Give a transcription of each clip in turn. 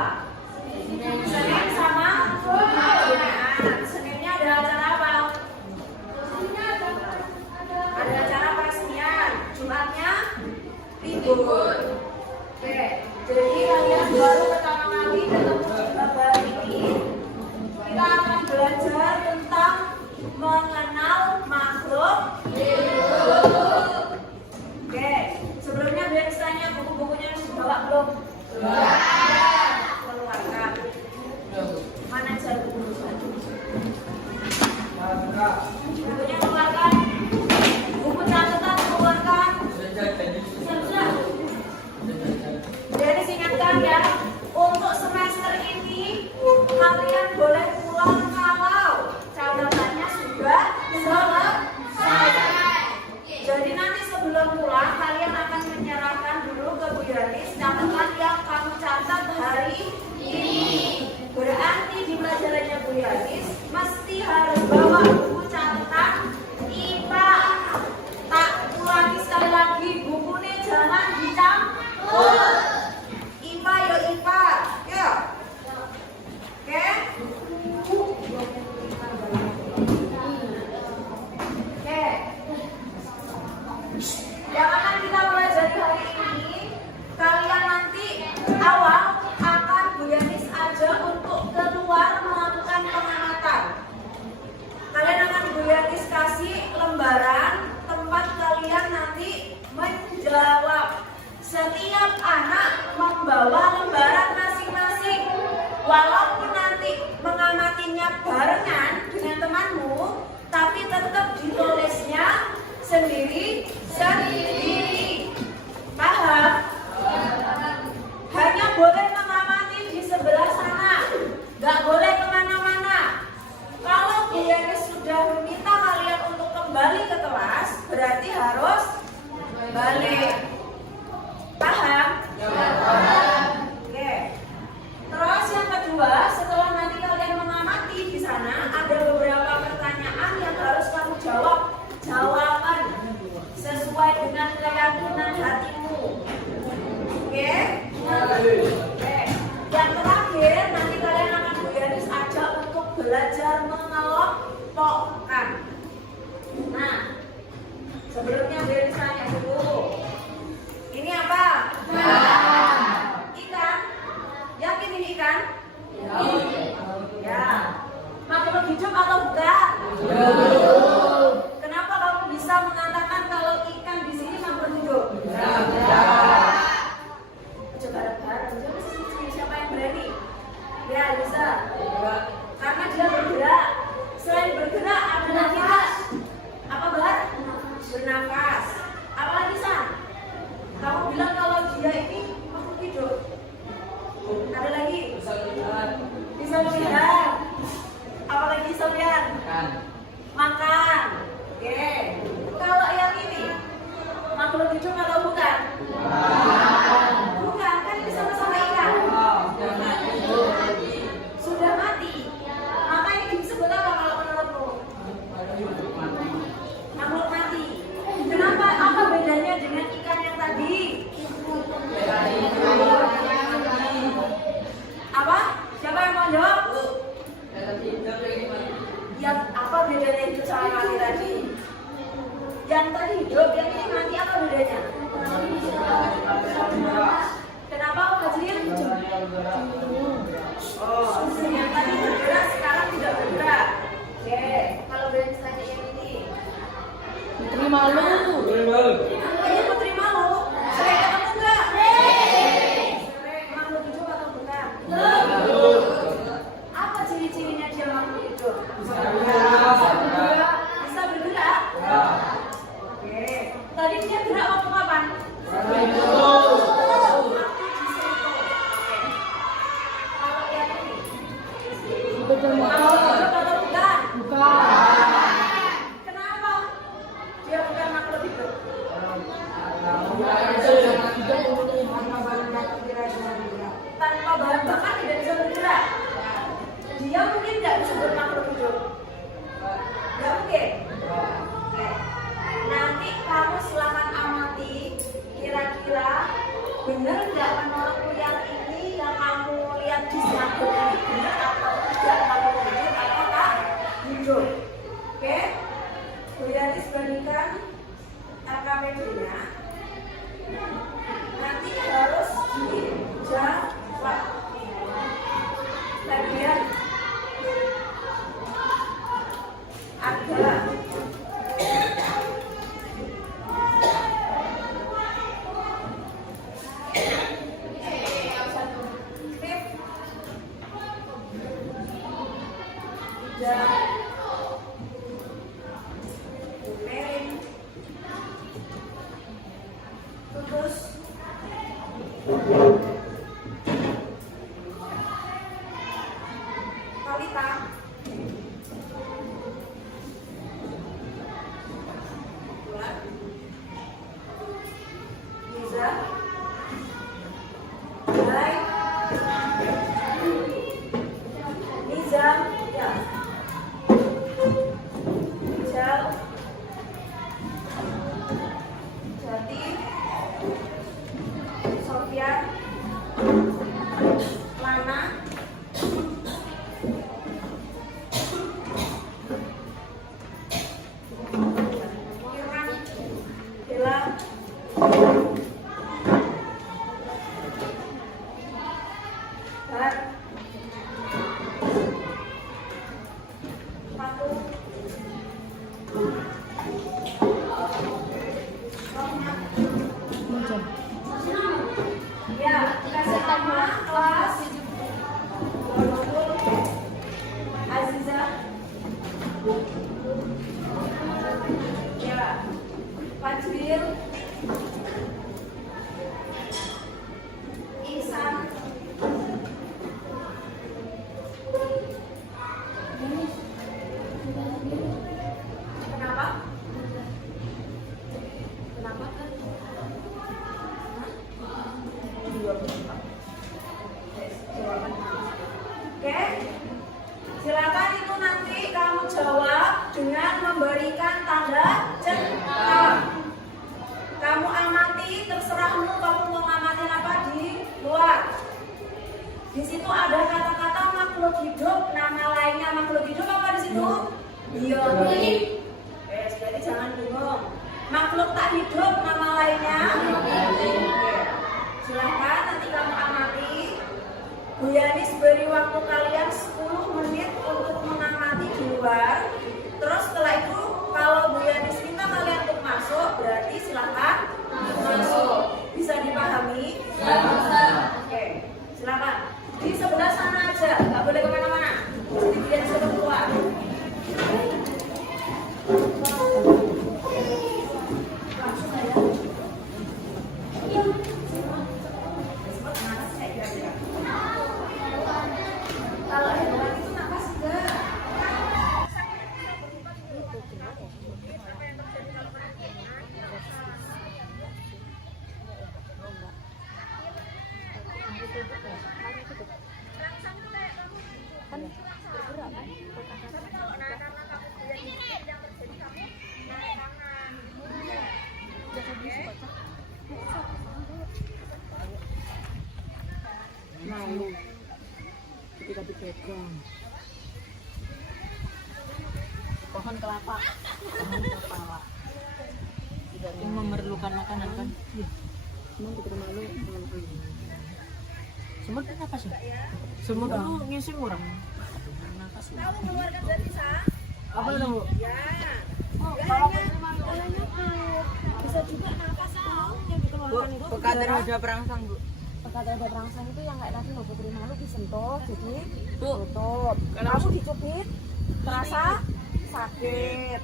apa? Senin sama Jumat. Seninnya ada acara apa? Ada acara peresmian. Jumatnya libur. Oke, jadi kalian baru pertama kali ketemu hari ini. Kita akan belajar tentang mengenal makhluk hidup. Oke, sebelumnya biar tanya buku-bukunya dibawa belum? Keluarkan. Mana saya buku bukunya keluarkan. Buku catatan keluarkan. Jadi ingatkan ya, untuk semester ini kalian boleh pulang kalau catatannya sudah selesai. Jadi nanti sebelum pulang kalian akan menyerahkan dulu ke Bu Yanis catatan yang kamu catat hari ini. Berarti di pelajarannya Bu Yanis mesti harus bawa buku catatan IPA. Tak ulangi sekali lagi, bukunya jangan dicampur. IPA ya IPA, ya. Oke? Oke. Yang akan kita pelajari hari ini, kalian nanti awal akan Bu Yanis ajak untuk keluar melakukan pengamatan. Kalian akan Bu Yanis kasih lembaran tempat kalian nanti menjawab. Setiap anak membawa lembaran masing-masing. Walaupun nanti mengamatinya barengan dengan temanmu, tapi tetap ditulisnya sendiri-sendiri. Paham? Hanya boleh mengamati di sebelah sana, nggak boleh kemana-mana. Kalau Bu Yanis sudah meminta kalian untuk kembali ke kelas, berarti harus balik. Paham? Oke. Terus yang kedua, setelah nanti kalian mengamati di sana, ada beberapa pertanyaan yang harus kamu jawab. Jawaban sesuai dengan keyakinan hatimu. Oke? Oke. Yang terakhir, nanti kalian akan Bu Yanis ajak untuk belajar mengelompokkan. Nah, sebelumnya Bu Yanis tanya dulu. Ini apa? Ikan. Yakin ini ikan? Ya. Makhluk hidup atau bukan? Kenapa kamu bisa mengatakan kalau ikan di sini makhluk hidup? Coba bareng. Siapa yang berani? Ya, bisa. Karena dia bergerak. Selain bergerak, ada nafas. Apa Bar? Bernafas. Apa lagi San? Kamu bilang kalau dia ini makhluk hidup. Ada lagi? Bisa melihat. Apa lagi bisa lihat? Makan. Oke. Kalau yang ini makhluk hidup atau bukan? Bukan, kan ini sama-sama ikan. Sudah mati. Maka ini disebut apa kalau menurutmu? Makhluk mati. Kenapa? Apa bedanya dengan ikan yang tadi? Apa? Siapa yang mau jawab? Yang apa bedanya itu sama mati tadi? Yang terhidup, yang ini mati, apa bedanya? Kenapa hasilnya hidup? Oh, yang tadi bergerak sekarang tidak bergerak. Oke, kalau beda tanya yang ini. Putri malu. Ini putri malu. Sering ketemu enggak? Sering. Makhluk hidup atau bukan? Apa ciri-cirinya dia makhluk hidup? Bisa bergerak? Oke. Tadi dia gerak waktu kapan? Kalau yang ini? Betul Makhluk hidup atau bukan? Bukan. Kenapa? Dia bukan makhluk hidup. Tanpa bahan bakar tidak bisa bergerak. Dia mungkin tidak bisa bermakhluk hidup. Tidak mungkin. Oke. Nanti kamu silakan amati kira-kira benar nggak menurutmu yang ini yang kamu lihat dan Merin, Tutus, Talita, Liza, Hai, Liza, ya, Jal, Jati, Sofia, Lana, Firman, Bella, Bar, Patu, Rohmat. Macam. Ya, kasih nama kelas Walaupun Aziza. Ya, Fajril, Ihsan, kenapa? Kenapa kan? Oke, silakan itu nanti kamu jawab dengan memberikan tanda centang. Kamu amati, terserahmu kamu mau ngamatin apa di luar. Di situ ada kata-kata makhluk hidup, nama lainnya makhluk hidup apa di situ? Biotik. Jadi jangan bingung. Makhluk tak hidup, nama lainnya? Silahkan nanti kamu amati. Bu Yanis beri waktu kalian 10 menit untuk mengamati di luar. Terus setelah itu kalau Bu Yanis minta kalian untuk masuk, berarti silahkan masuk. Bisa dipahami? Oke, silakan. Di sebelah sana aja, nggak boleh kemana-mana. Jadi Bu Yanis suruh keluar. Langsung aja. Kalau hewan itu napas enggak? Malu. Ketika dipegang. Pohon kelapa. Pohon kelapa. Yang memerlukan makanan kan? Iya. Emang kita malu. Semut kan apa sih? Semut itu ngisi orang. Kamu mengeluarkan zat sisa? Apa itu? Ya. Oh, Kalau kayaknya bisa juga nafas tahu yang dikeluarkan itu. Pekader ada perangsang, Bu. Pekader ada perangsang itu yang kayak tadi loh Putri Malu disentuh jadi Bu, tutup. Kamu dicubit terasa sakit.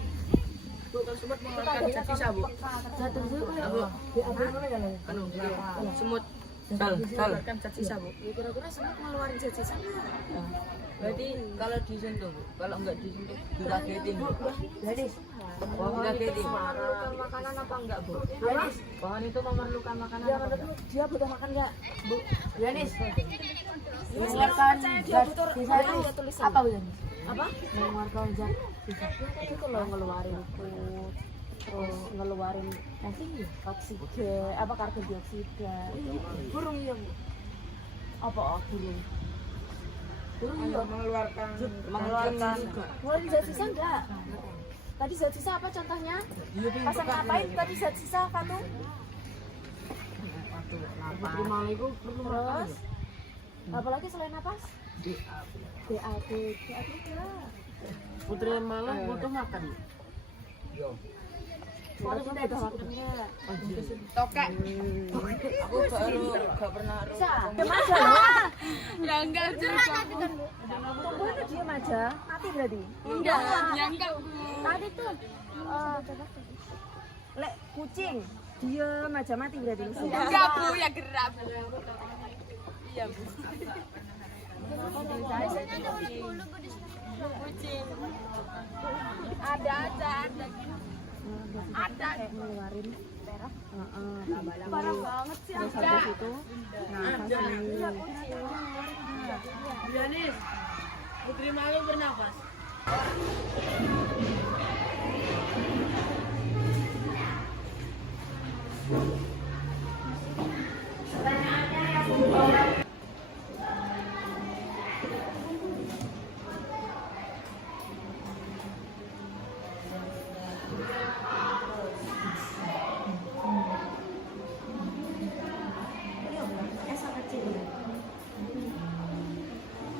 Bu, kalau semut mengeluarkan zat sisa, Bu. Jatuh dulu ya. Bu. Diambil mana ya? Anu, semut. Mengeluarkan zat sisa, Bu. Ya, kira-kira semut ngeluarin zat sisa nggak? Berarti kalau disentuh, Bu. Kalau enggak disentuh, dikagetin, Bu. Jadi Pohon itu memerlukan makanan apa enggak, Bu? Pohon itu memerlukan makanan Dia, apa enggak? dia butuh makan enggak? Bu, Yanis, mengeluarkan dia zat sisa itu apa, Bu? Apa? Mengeluarkan zat sisa. Itu loh ngeluarin kulit, terus ngeluarin oksigen, apa karbon dioksida. Burung ya, Bu? Apa burung? Burung ya? mengeluarkan Ngeluarin zat sisa enggak? Tadi zat sisa apa contohnya? Pasang ngapain tadi zat sisa Fatu? Terus apalagi selain napas? BAB ya. Putri Malang butuh makan. Soalnya kita udah waktu. Tokek. Aku baru gak pernah Diam aja loh. Ya enggak juga. Tunggu itu diam aja. Mati berarti. Enggak, ya enggak. Tadi tuh lek kucing diam aja mati berarti. Enggak, Bu, ya gerak, Bu. Iya, Bu. Kucing. Ada. Ada. Kayak ngeluarin darah. Parah banget sih. Terus habis itu Janis, Putri Malu bernapas.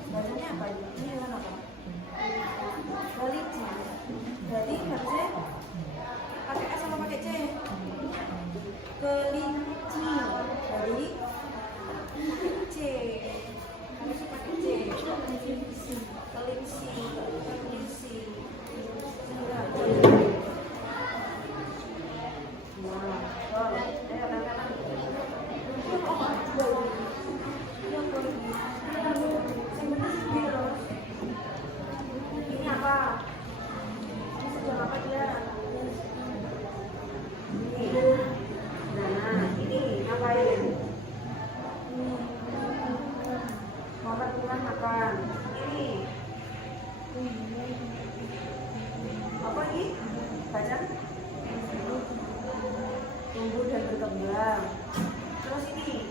Bacanya apa? Ini kan apa? Kelinci. Berarti harusnya pakai S sama pakai C? Kelinci. Dari C. Harusnya pakai C. Kelinci. Enggak. Nah, ayo katakan. Ini apa? Ini sedang apa dia? Ini. Nah, ini ngapain? Motor pulang makan. Ini. Apa ini? Baca. Tumbuh dan berkembang. Terus ini.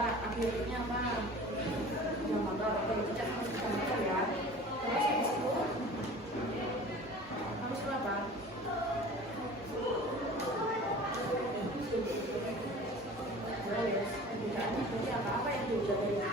Akhirnya apa? Yang bakal berbicara ya. Terus habis itu harus apa? Terus pembicaranya berarti apa yang diucapkan?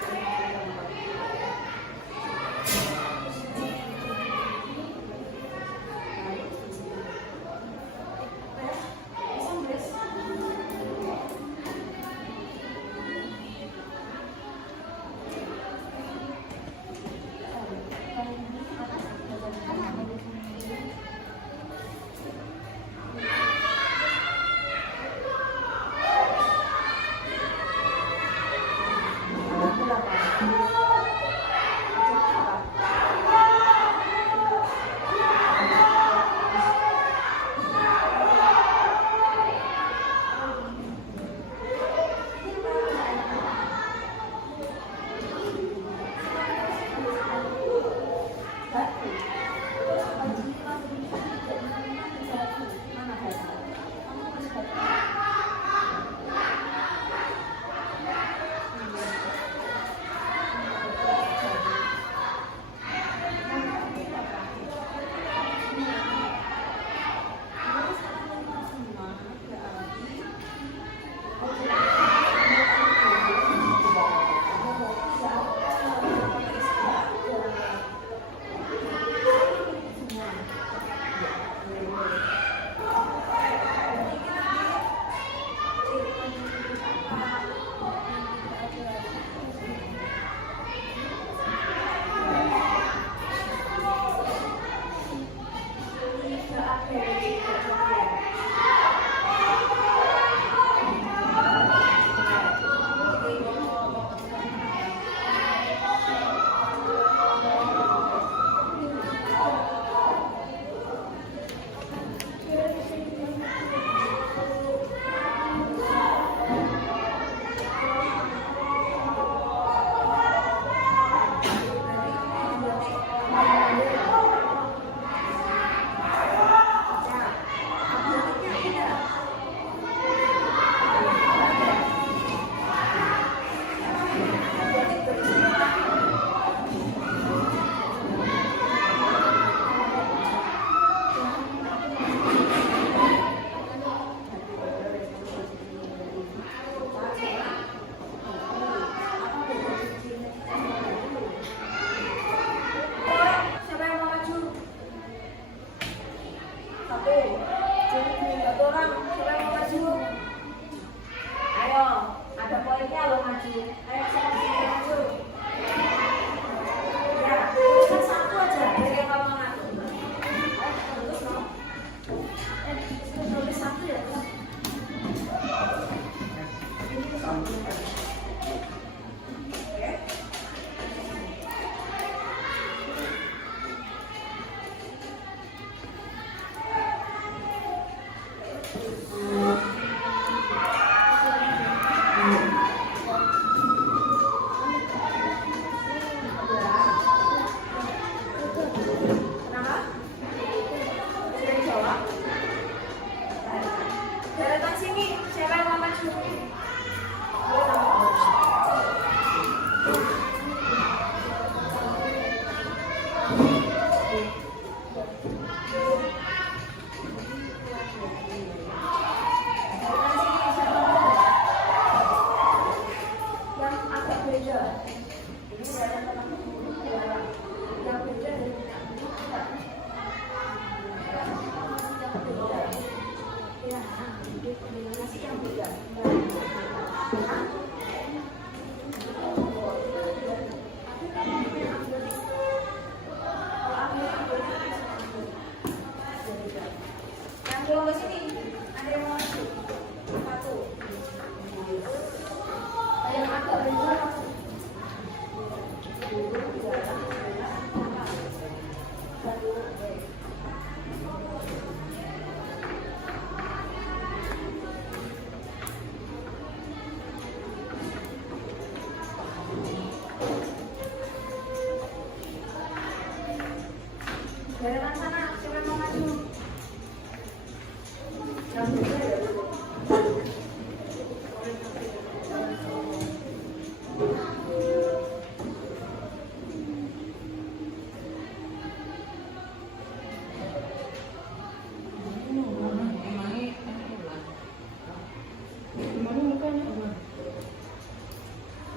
Satu. Satu orang. Siapa yang mau maju? Ayo, ada poinnya lo maju. Ayo siapa yang mau maju? Ya, tuliskan satu aja dari yang kamu ngaku. Terus no. Tulis satu ya. Daerah sana, siapa yang mau maju? Yang beda ya dulu.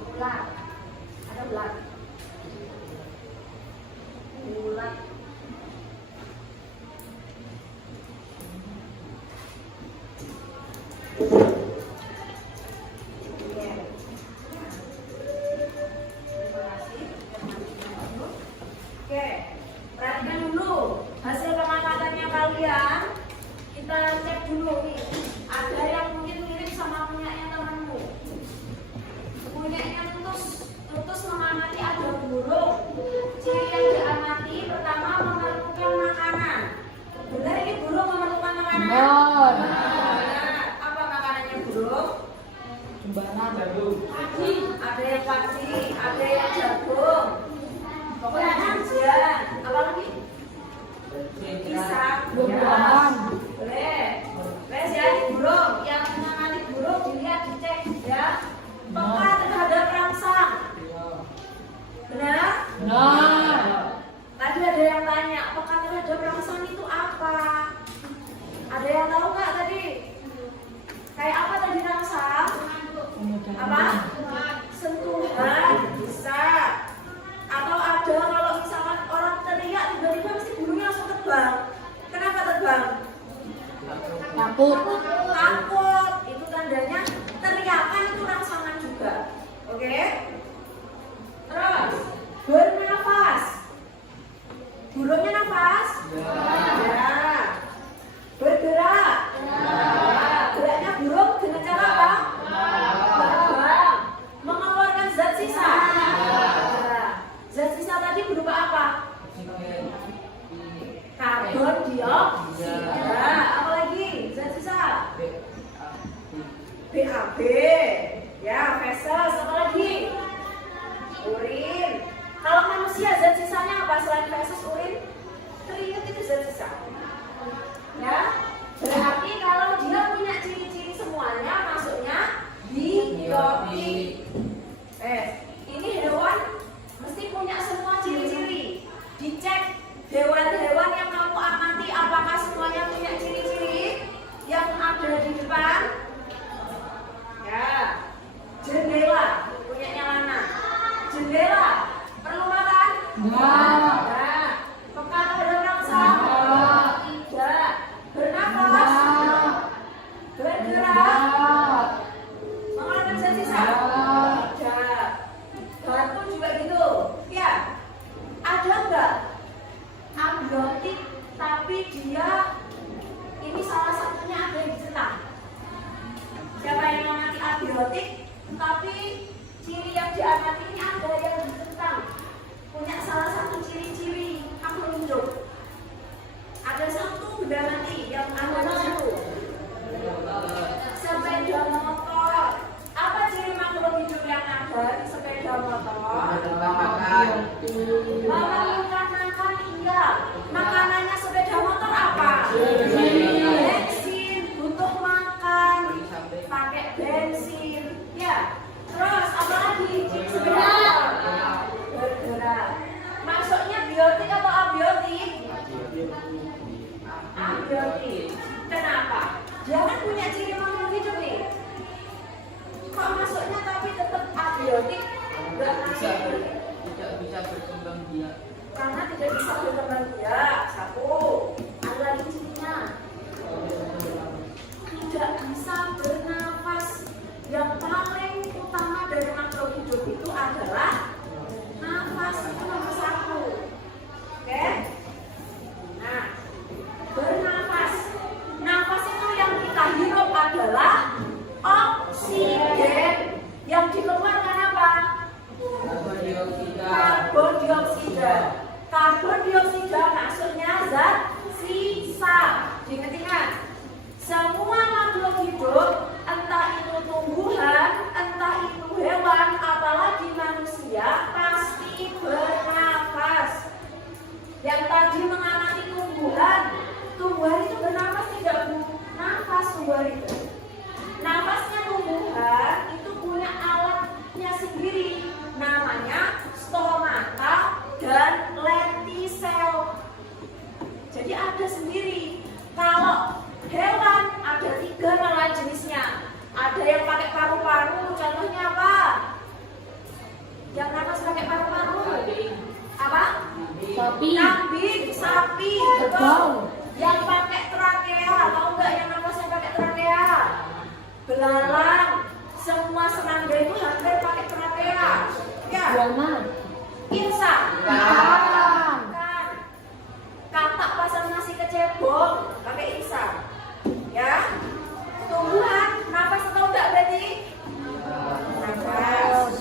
Bulat, ada bulat. Bulat. Oke, perhatikan dulu hasil pengangkatannya kalian. Kita cek dulu nih. Ada yang mungkin mirip sama punyanya temanmu. Punyanya tutus mengamati ada burung. Ciri yang diamati pertama memerlukan makanan. Benar ini burung memerlukan makanan? Benar. Apa makanannya burung? Jembatan. Ada yang pagi, ada yang jagung. Pokoknya hujan. Apa lagi? Pisang. Buah-buahan. Boleh. Wes ya, burung. Yang mengamati burung dilihat, dicek ya. Peka terhadap rangsang. Benar? Benar. Tadi ada yang tanya, peka terhadap rangsang itu apa? Ada yang tahu nggak tadi? Kayak apa tadi rangsang? Apa? Sentuhan bisa. Atau ada kalau misalkan orang teriak tiba-tiba mesti bulunya langsung terbang. Kenapa terbang? Takut. Takut. Itu tandanya teriakan itu rangsangan juga. Oke? Terus bernafas. Burungnya nafas? Ya. Bergerak? Ya. Geraknya burung dengan cara apa? Terbang. Mengeluarkan zat sisa? Ya. Zat sisa tadi berupa apa? Karbon dioksida. Apa lagi? Zat sisa? BAB. Ya, feses. Apa lagi? Urin. Kalau manusia zat sisanya apa selain feses, urin? Keringat itu zat sisa. Ya. Berarti kalau dia punya ciri-ciri semuanya masuknya biopsi. Ini hewan mesti punya semua ciri-ciri. Dicek hewan-hewan yang kamu amati apakah semuanya punya ciri-ciri yang ada di depan. Ya. Jendela punyanya Lana. Jendela perlu makan? Enggak. Nah, peka terhadap rangsang? diamati ini ada yang ditentang, punya salah satu ciri-ciri makhluk hidup. Ada satu benda mati yang ada di situ. Sepeda motor. Apa ciri makhluk hidup yang ada di sepeda motor? Memerlukan makan, iya. Makanannya sepeda motor apa? Bensin, butuh makan, pakai bensin, ya. Terus apa lagi? Ciri sepeda motor bergerak. Masuknya biotik atau abiotik? Abiotik. Kenapa? Dia kan punya ciri makhluk hidup nih. Kok masuknya tapi tetap abiotik? Enggak tidak bisa berkembang biak. karena tidak bisa berkembang biak. Satu, ada lagi cirinya. Tidak bisa bernafas. Yang paling utama dari makhluk hidup itu adalah nafas. Itu nomor satu. Oke? Nah, bernafas. Nafas itu yang kita hirup adalah oksigen. Yang dikeluarkan apa? Karbon dioksida. Karbon dioksida maksudnya zat sisa. Diingat-ingat, semua makhluk hidup, entah itu tumbuhan, entah itu hewan, apalagi manusia, pasti bernafas. Yang tadi mengamati tumbuhan, tumbuhan itu bernafas tidak bu? Nafas tumbuhan itu. Nafasnya tumbuhan itu punya alatnya sendiri, namanya stomata dan lentisel. Jadi ada sendiri. Kalau hewan ada 3 malah jenisnya. Ada yang pakai paru-paru, contohnya apa? Yang nafas pakai paru-paru. Apa? Sapi. Kambing, sapi, betul. Yang pakai trakea, tahu nggak yang nafasnya pakai trakea? Belalang, semua serangga itu hampir pakai trakea. Ya. Buana. Insan. Ikan. Katak pasang nasi kecebong pakai insan. Ya. Tumbuhan, nafas tahu nggak berarti? Nafas.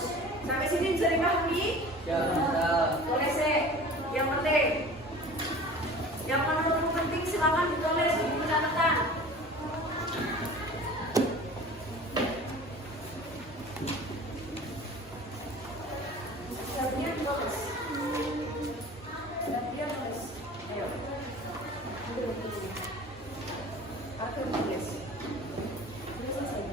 Sampai sini bisa dipahami? Boleh sih. Yang penting. Yang menurutmu penting silakan ditulis di buku catatan. Siapnya tulis. Siapnya tulis. Ayo. Aku tulis. Udah selesai.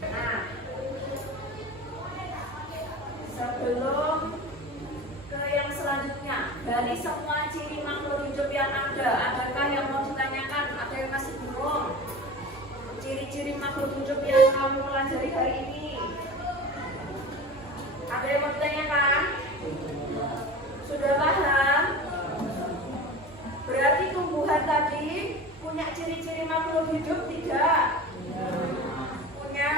Nah, sebelum ke yang selanjutnya, dari semua ciri makhluk hidup yang ada, adakah yang mau ditanyakan? Ada yang masih bingung? Ciri-ciri makhluk hidup yang kamu pelajari hari ini, ada yang mau ditanyakan? Sudah paham? Berarti tumbuhan tadi punya ciri-ciri makhluk hidup tidak? Punya.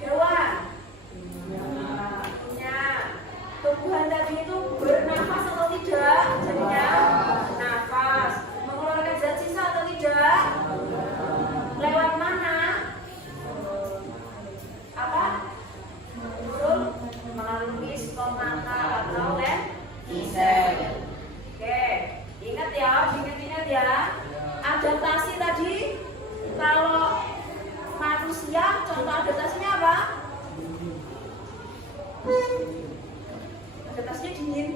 Hewan? Punya. Tumbuhan tadi itu bernafas atau tidak? Jadinya nafas. Mengeluarkan zat sisa atau tidak? Lewat mana? Apa? Betul? Melalui stomata atau lentisel. Oke, ingat ya. Adaptasi tadi, kalau manusia, contoh adaptasinya apa? Adaptasinya dingin.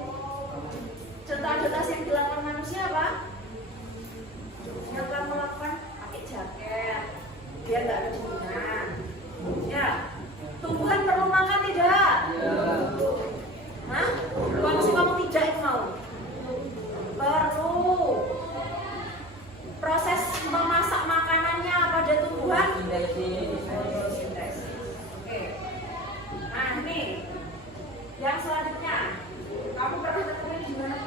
Contoh adaptasi yang dilakukan manusia apa? Yang kamu lakukan pakai jaket, biar nggak kedinginan. Ya, tumbuhan perlu makan tidak? Hah? Maksud kamu tidak itu mau? Perlu. Proses memasak makanannya pada tumbuhan fotosintesis. Oke. Nah ini yang selanjutnya, kamu pernah ketemu di mana?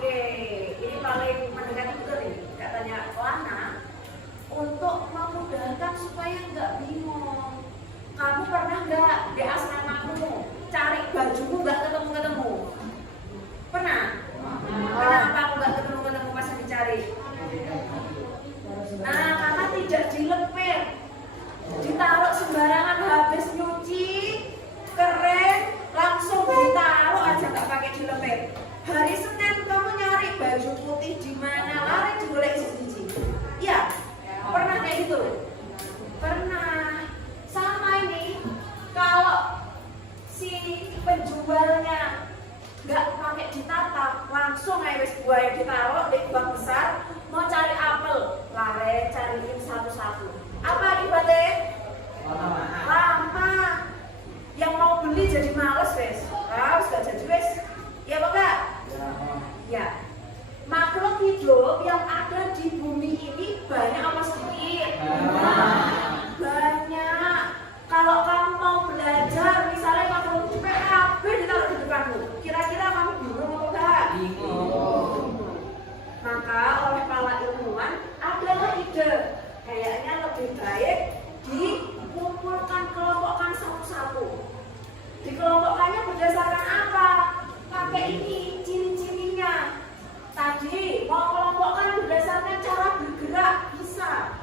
Oke, ini paling mendekati betul nih katanya Lana. Untuk memudahkan supaya nggak bingung. Kamu pernah nggak di asramamu cari bajumu nggak ketemu-ketemu? Pernah? Kenapa aku nggak ketemu-ketemu pas dicari? Nah, karena tidak dilepir, ditaruh sembarangan, habis nyuci, keren, langsung ditaruh aja nggak pakai dilepir. Hari Senin kamu nyari baju putih di mana? Lari digolek siji. Iya, pernah kayak gitu? Pernah. Sama ini, kalau si penjualnya nggak pakai ditata, langsung aja wis buaya ditaruh di bank besar, mau cari apel, lari cariin satu-satu. Apa akibatnya? Lama. Yang mau beli jadi males wes. Wis gak jadi wes. Ya apa enggak? Ya. Makhluk hidup yang ada di bumi ini banyak apa sedikit? Banyak. Kalau kamu mau belajar, misalnya makhluk PHB ditaruh di depanmu, kira-kira kamu bingung apa enggak? Bingung. Maka oleh para ilmuwan adalah ide, kayaknya lebih baik dikumpulkan, kelompokkan satu-satu. Dikelompokkannya berdasarkan apa? Pakai ini ciri-cirinya. Tadi mau kelompokkan berdasarkan cara bergerak bisa.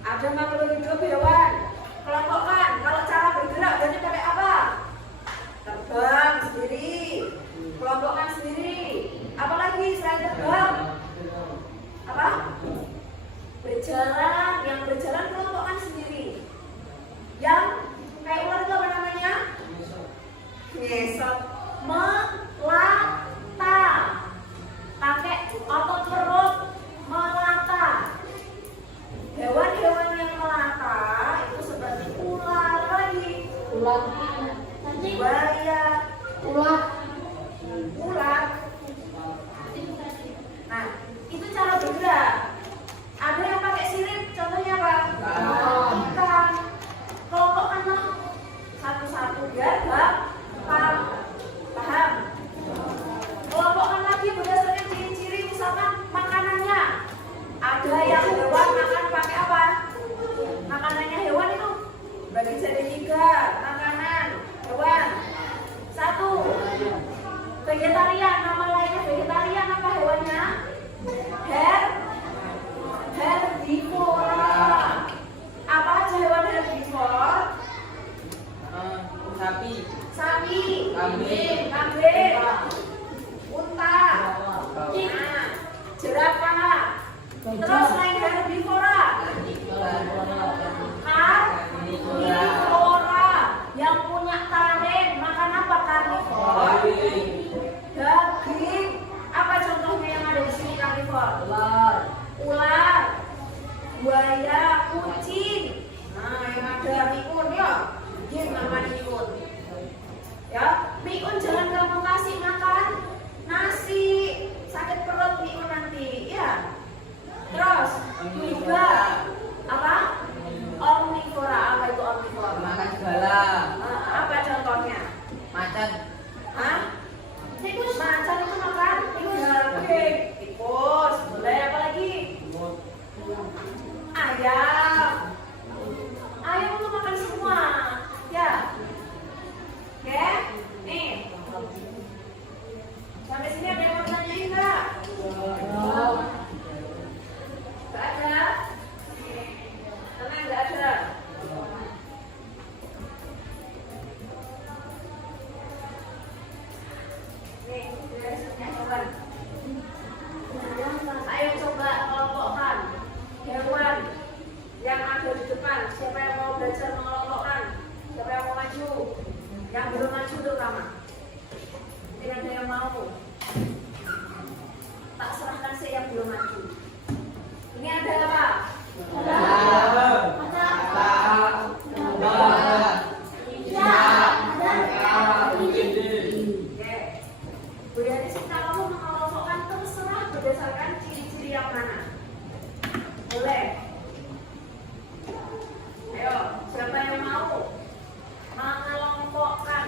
Ada makhluk hidup hewan. Kelompokkan. Kalau cara bergerak berarti pakai apa? Terbang sendiri. Kelompokkan sendiri. Apalagi selain terbang? Apa? Berjalan. Yang berjalan kelompokkan sendiri. Yang kayak ular itu apa namanya? Ngesot. Melata. Pakai otot perut. Melata. Hewan-hewan yang melata itu seperti ular lagi. Ular. Buaya. Ular. Nah, itu cara bergerak. Ada yang pakai sirip, contohnya apa? Ikan. Kelompokkanlah satu-satu biar paham. Kelompokkan lagi berdasarkan ciri-ciri, misalkan makanannya. Ada yang hewan makan pakai apa? Makanannya hewan itu bagi jadi 3 makanan hewan. 1 vegetarian, nama lainnya vegetarian apa hewannya? Herbivora. Apa aja hewan herbivora? Sapi, kambing, unta, jerapah. Terus selain herbivora, karnivora yang punya taring, makan apa karnivora? Daging. Apa contohnya yang ada di sini karnivora? Ular, buaya, kucing. Nah, yang ada mikun ya, dia namanya mikun. Ya, mikun jangan kamu kasih makan nasi, sakit perut mikun nanti, ya. Terus juga apa? Omnivora. Apa itu omnivora? Makan segala. Apa contohnya? Macan. Hah? Tikus. Macan itu makan daging. Tikus. Boleh apa lagi? Ayam. Ayam itu makan semua. Ya. Oke. Nih. Sampai sini ada yang mau tanyain nggak? Nggak ada? Tenang, nggak ada. Nih, hewan. Ayo coba kelompokkan hewan yang ada di depan. Siapa yang mau belajar mengelompokkan? Siapa yang mau maju? Yang belum maju tuh Rama. Tidak ada yang mau. Tak serahkan sih yang belum maju. Ini ada apa? Berarti kita kamu mengelompokkan terserah berdasarkan ciri-ciri yang mana. Boleh? Ayo, siapa yang mau mengelompokkan?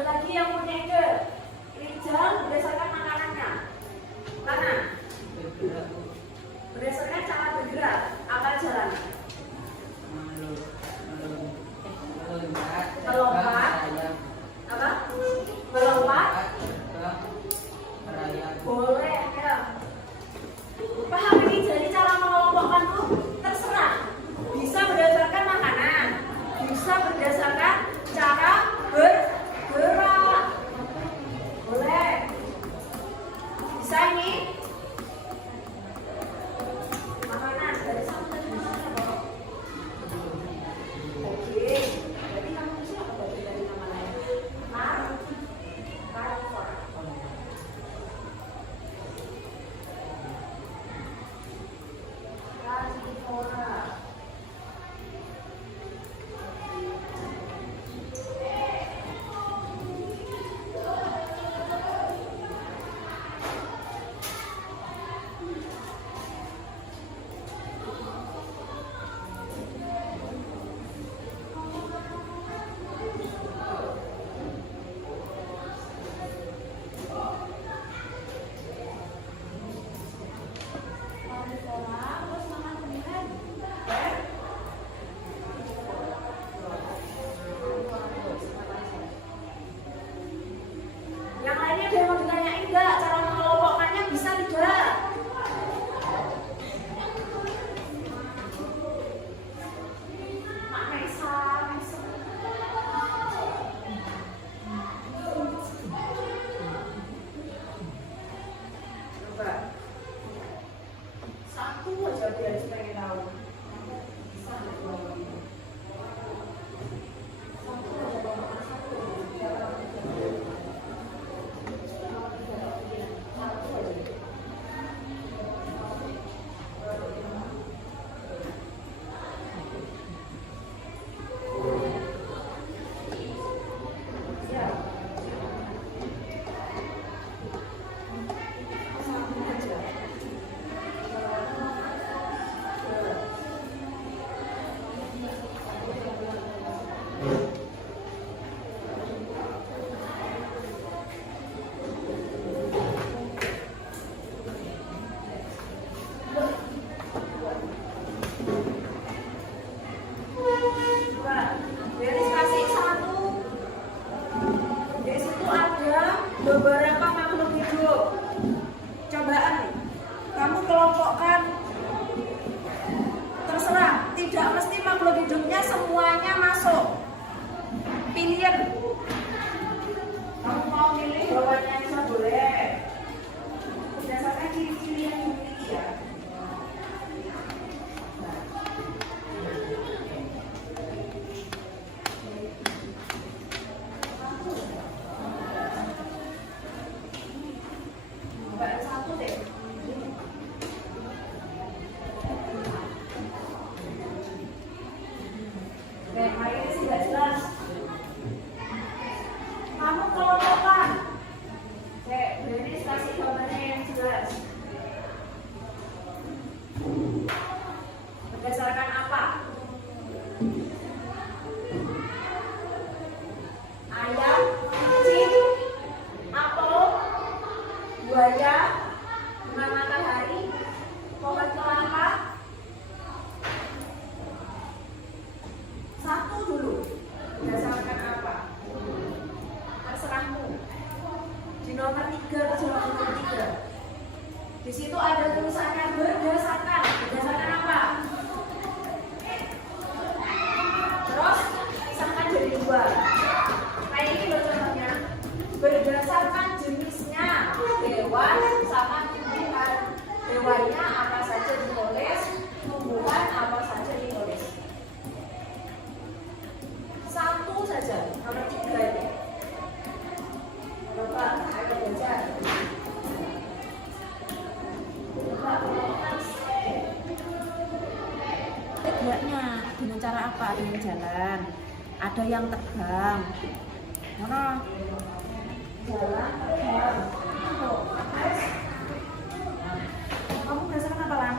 Ada lagi yang punya ide. Rijal berdasarkan makanannya. Mana? Berdasarkan cara bergerak. Apa jalan? Melompat. Apa? Melompat. Boleh ya. Paham ini, jadi cara mengelompokkan tuh terserah. Bisa berdasarkan makanan, bisa berdasarkan cara bergerak. Boleh. Bisa ini. Makanan dari satu tadi makanan apa? Oke. Berarti kamu bisa apa bagi dari nama lain? Carnivora. Carnivora. Terus makan kemudian. Yang lainnya ada yang mau ditanyain enggak? Cara mengelompokkannya bisa tidak? Mak Nesa. Coba. Satu aja biar pengen tahu. Bisa nggak dua lagi? Satu aja kalau makan satu. Biar orang tiga. Satu aja. Siap. Satu aja. Dari kasih satu, di situ ada beberapa makhluk hidup. Cobaan, kamu kelompokkan. Terserah, tidak mesti makhluk hidupnya semuanya masuk. Pilih. Kamu mau milih bawahnya bisa boleh. Berdasarkan ciri-ciri yang dimiliki ya. Coba satu deh. Oke, mari ini sudah jelas. Kamu kelompokkan. Oke, berarti kasih gambarnya yang jelas. Berdasarkan apa? Ayam, kucing, apel, buaya, bunga matahari, pohon kelapa. Satu dulu. Berdasarkan apa? Terserahmu. Di nomor 3 ke nomor 3. Di situ ada tulisannya berdasarkan. Berdasarkan apa? Terus pisahkan jadi 2. Kayak ini loh contohnya. Berdasarkan jenisnya, hewan sama tumbuhan. Hewannya apa saja ditulis, tumbuhan apa saja ditulis. Satu saja, nomor 3 ini. Coba, ayo belajar. Coba, Geraknya dengan cara apa? Dengan jalan. Ada yang terbang. Mana? jalan, terbang. Tuh, guys. Kamu berdasarkan apa, Lang?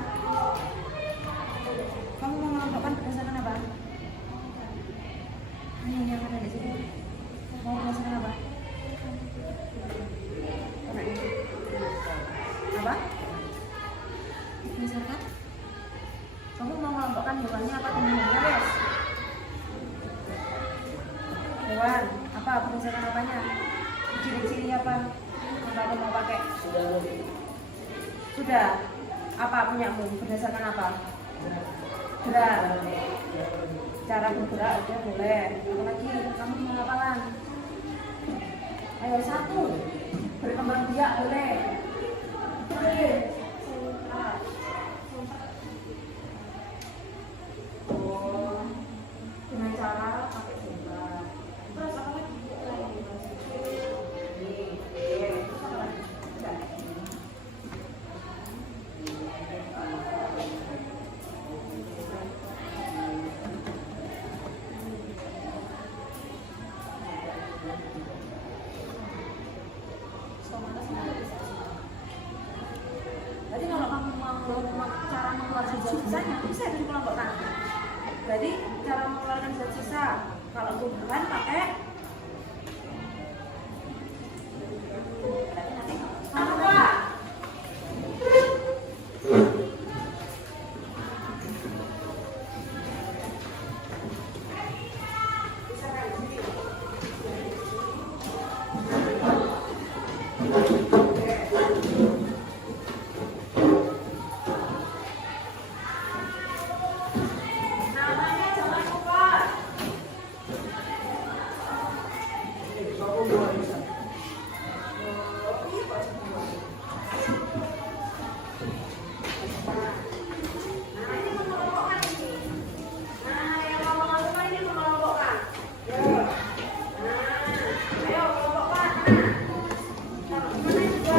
Kamu mau mengelompokkan berdasarkan apa? Ini yang ada di sini. Mau berdasarkan apa? hewan. Apa berdasarkan apanya? Ciri-ciri apa? Yang kamu mau pakai? Sudah. Apa punyamu? Berdasarkan apa? Gerak. Cara bergerak udah boleh. Apa lagi? Kamu mau ngapalan? Ayo satu. Berkembang biak boleh. Boleh. Oh, dengan cara pakai jembatan. Terus apa lagi? Terus apa lagi? Udah. Jadi kalau kamu mau cara mengeluarkan zat sisanya bisa dikelompokkan. Jadi cara mengeluarkan zat sisa kalau tumbuhan pakai apa? Namanya jangan lupa. Nah, ini mengelompokkan ini. Nah, yang kamu lakukan ini mengelompokkan. Nah, ayo kelompokkan. Taruh di mana juga?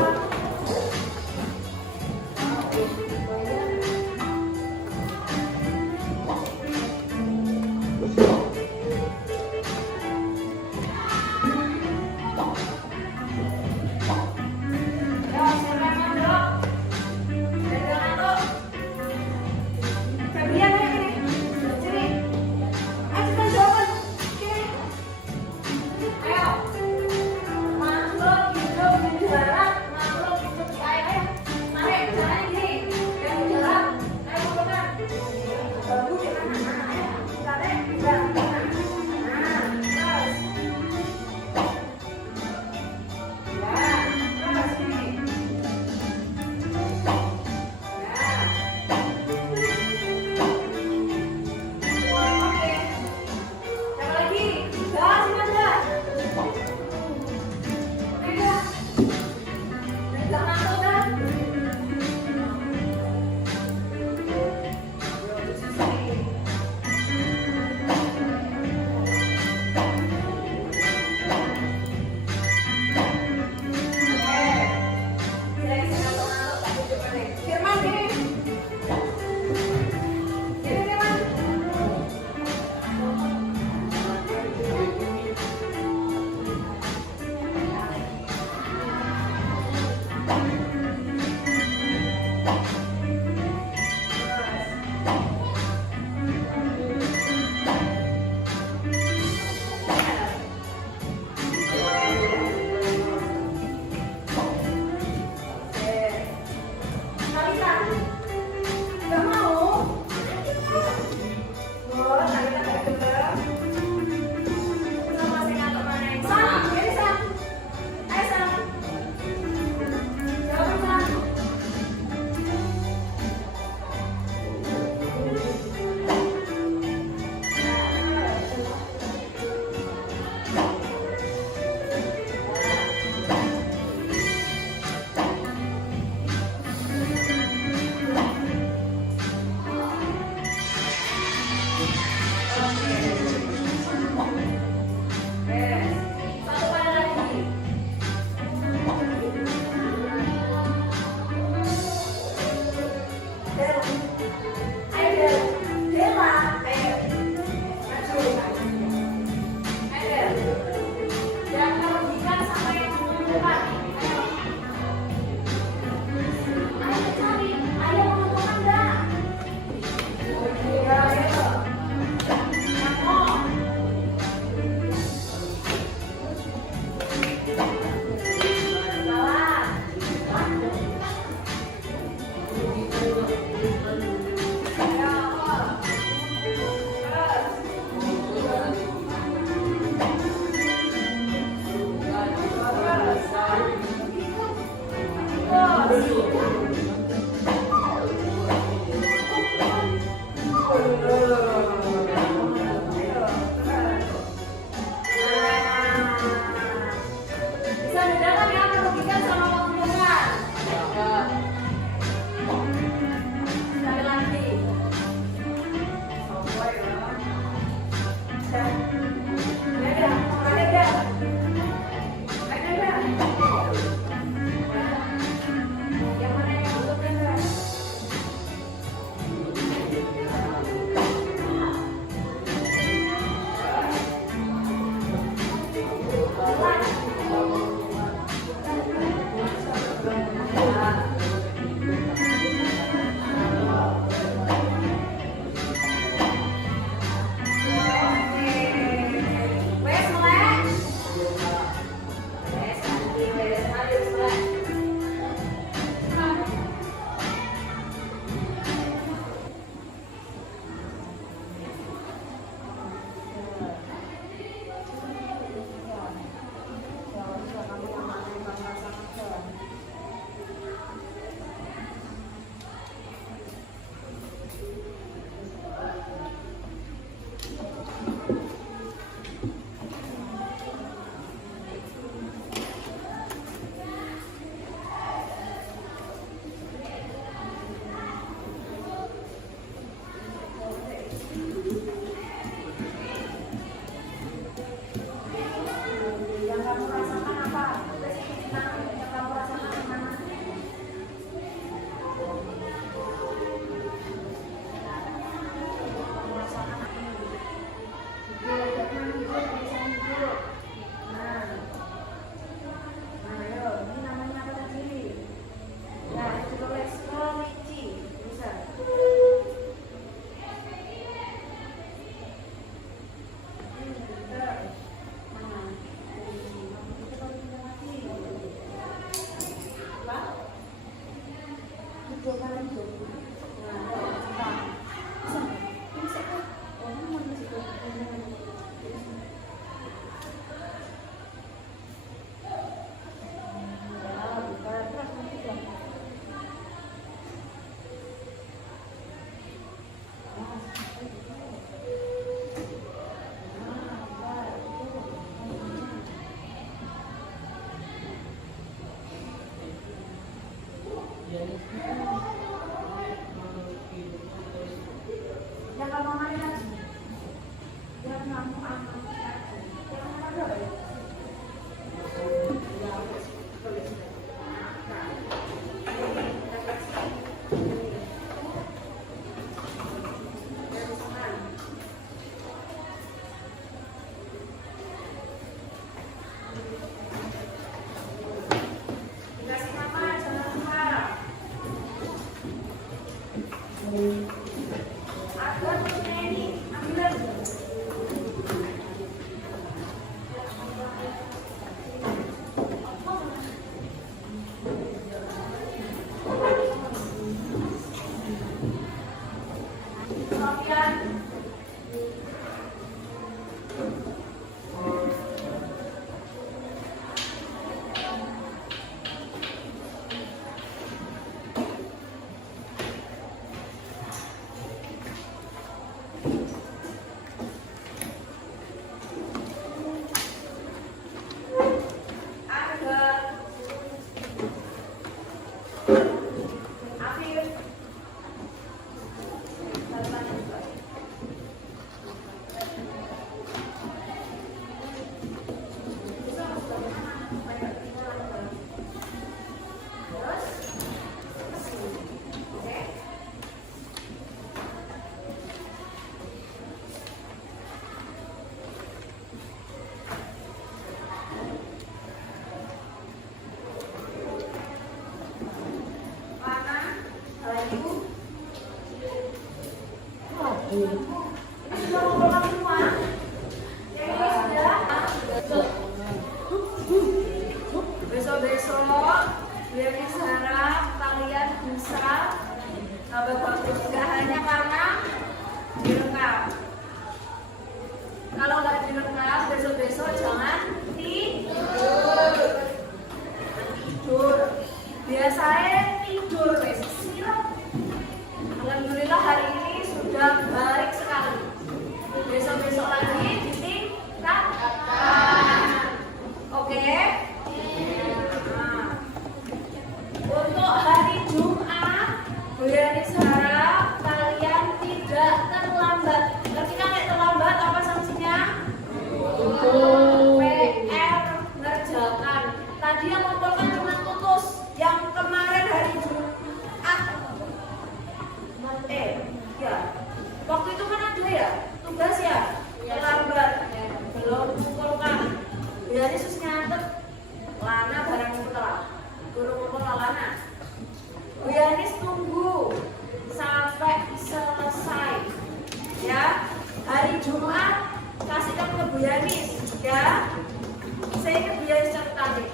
Saya ingat biar dicatat tadi.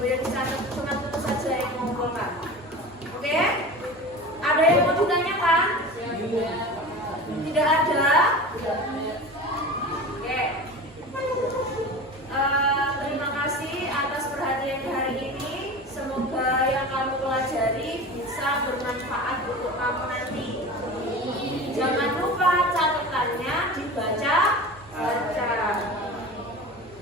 Biar dicatat, cuma tentu saja yang mengumpulkan. Oke? Ada yang mau ditanyakan? Tidak ada? Oke. Terima kasih atas perhatian hari ini. Semoga yang kamu pelajari bisa bermanfaat untuk kamu nanti. Jangan lupa catatannya dibaca.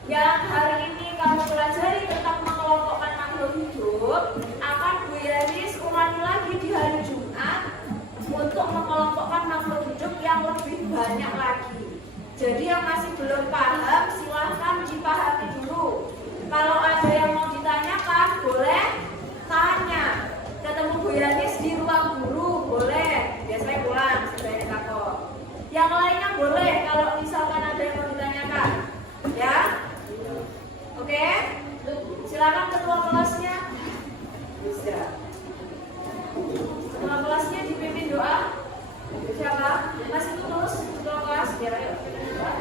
Yang hari ini kamu pelajari tentang mengelompokkan makhluk hidup akan Bu Yanis ulangi lagi di hari Jumat untuk mengelompokkan makhluk hidup yang lebih banyak lagi. Jadi yang masih belum paham silahkan dipahami dulu. Kalau ada yang mau ditanyakan boleh tanya. Ketemu Bu Yanis di ruang guru boleh. Biasanya pulang sebagai takut. Yang lainnya boleh kalau misalkan ada yang mau ditanyakan. Ya. Oke? Silakan ketua kelasnya. Bisa. Ketua kelasnya dipimpin doa. Siapa? Masih tulus ketua kelas? Biar ayo kita doa.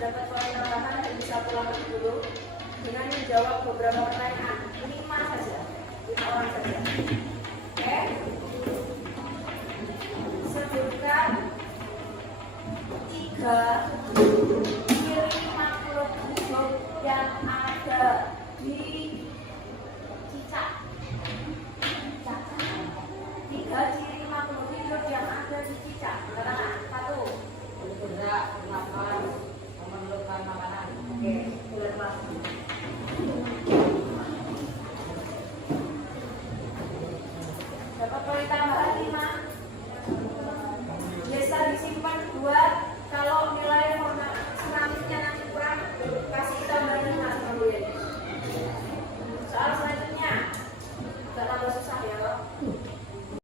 Dapat poin tambahan dan bisa pulang lebih dulu dengan menjawab beberapa pertanyaan 5 saja, 5 orang saja. Oke? Sebutkan 3 ciri makhluk hidup yang ada di